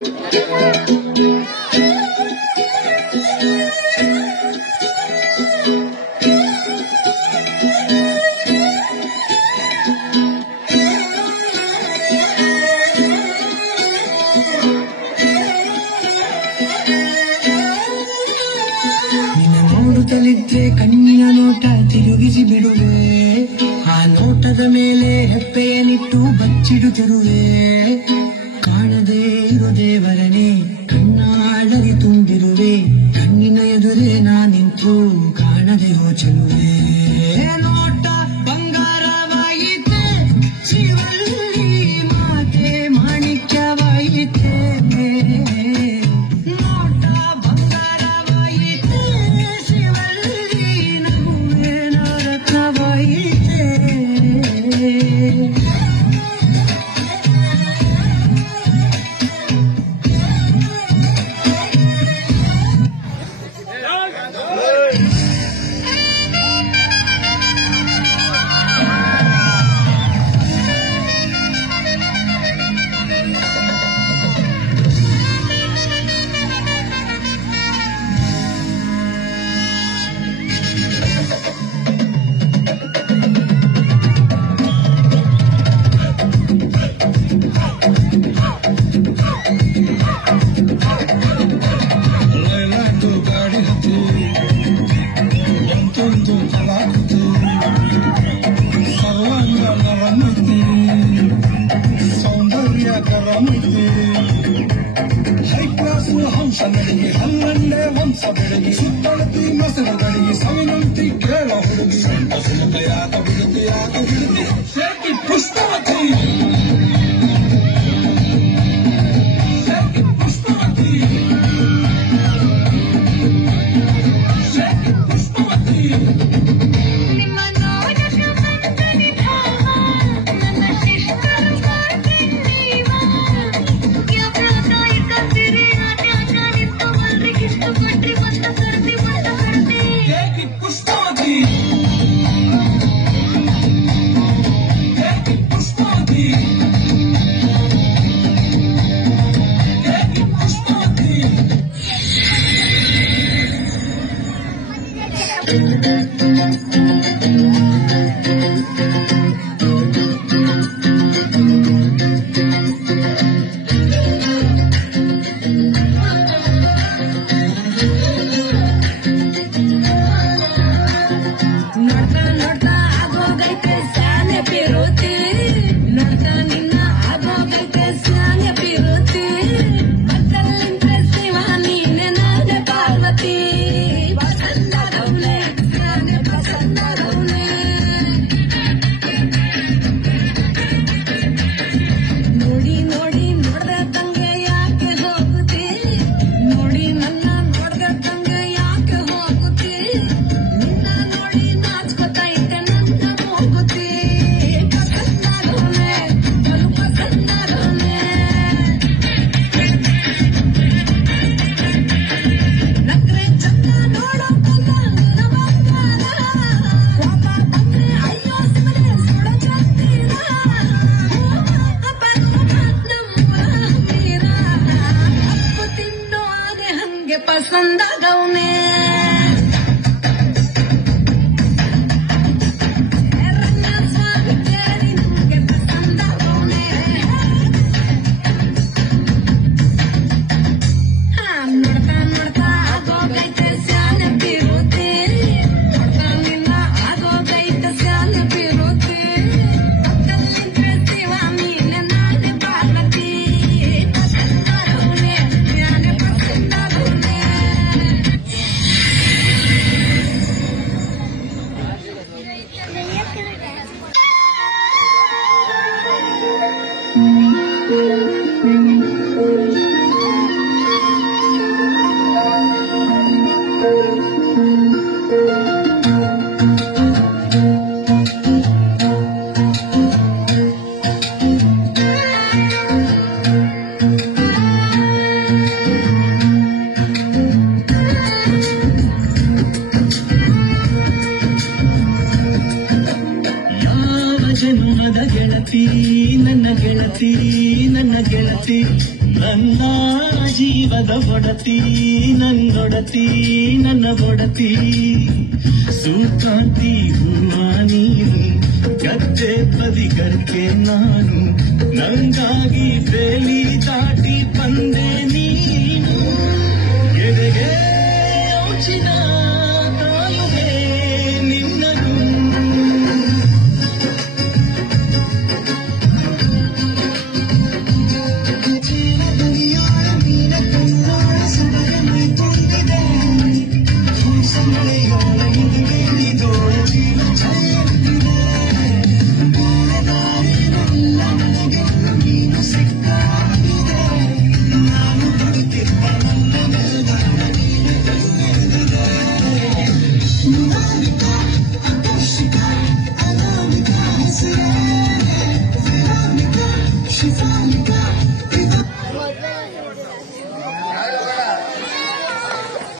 ನೋಡುತ್ತಲಿದ್ರೆ ಕಣ್ಣಿನ ನೋಟ ತಿರುಗಿಸಿ ಬಿಡುವೆ, ಆ ನೋಟದ ಮೇಲೆ ಹೆಪ್ಪೆಯನಿಟ್ಟು ಬಚ್ಚಿಡುತ್ತಿರುವೆ. ಕಾಣದೇ ಇರೋ ದೇವರನೇ ಕಣ್ಣಾಳಗೆ ತುಂಬಿರುವೆ, ಕಣ್ಣಿನ ಎದುರೇ ನಾನಿಂತು ಕಾಣದಿರೋ ಚೆಲುವೆ. ನೋಟ ಬಂಗಾರವಾಯಿತೆ, ಶಿವಲ್ಲಿ ಮಾತೆ ಮಾಣಿಕ್ಯವಾಯಿತೆ. ನೋಟ ಬಂಗಾರವಾಯಿತೆ, ಶಿವಲ್ಲಿ ನಗುವೆ ನರಕವಾಯಿತೆ. ಹಂಸ ಬೆಳಗಿ ಹಲ್ಲಂಡೆ ವಂಶ ಬೆಳಗಿ ಸುತ್ತಳತಿ ಮೊಸರು ಬೆಳಗಿ ಸವಿನಂತಿ ಕೇಳ ಹುಡುಗಿ ಯಾಕ ಬಿಡುತ್ತಿ ಯಾಕ ಬಿಡುತ್ತಿ shaky Pushpavati shaky Pushpavati shaky Pushpavati. ಪಸಂದಾಗವನೇ ಗೆಳತಿ ನನ್ನ ಗೆಳತಿ ನನ್ನ ಗೆಳತಿ ನನ್ನ ಜೀವದ ಒಡತಿ ನನ್ನೊಡತಿ ನನ್ನ ಒಡತಿ ಸೂಕಾಂತಿ ಹೂವ ನೀನು ಗದ್ದೆ ಬದಿಗರ್ಕೆ ನಾನು ನಂಗಾಗಿ ಬೇಲಿ ದಾಟಿ